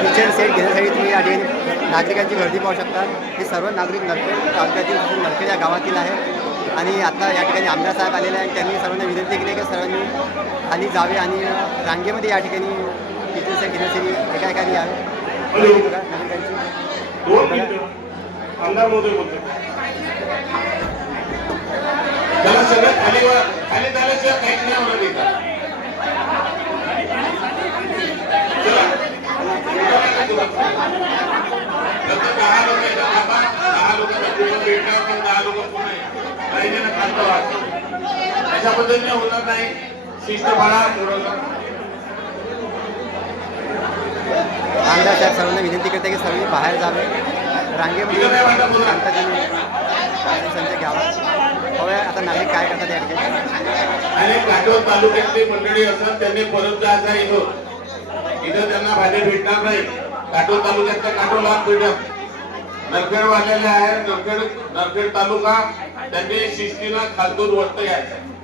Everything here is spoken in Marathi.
किचन सेट घेण्यासाठी तुम्ही या ठिकाणी नागरिकांची गर्दी पाहू शकता. हे सर्व नागरिक नरखेड तालुक्यातील तसेच नरखेड या गावातील आहे आणि आता या ठिकाणी आमदार साहेब आलेले आहेत. त्यांनी सर्वांना विनंती केली आहे की सर्वांनी खाली जावे आणि रांगेमध्ये या ठिकाणी किचन सेट घेण्यासाठी एका एकाने यावे नागरिकांची. आमदार महोदय बोलतो खातं वाटतं अशा पद्धतीने होणार नाही. शिस्त थोडंसं आमदार साहेब सर्वांना विनंती करते की सर्वांनी बाहेर जावे. रांगेमध्ये शांततेने संच घ्यावा. बघूया आता नागरिक काय करतात या ठिकाणी. आणि काटोल तालुक्यातली मंडळी असत त्यांनी परत जायचं इथं. इथं त्यांना भाजी भेटणार नाही. काटोल तालुक्यातल्या काटोल लाभ भेटत. नरखेड वाढलेले आहे नरखेड नरखेड तालुका. त्यांनी शिस्तीनं खालतून वरत यायचं.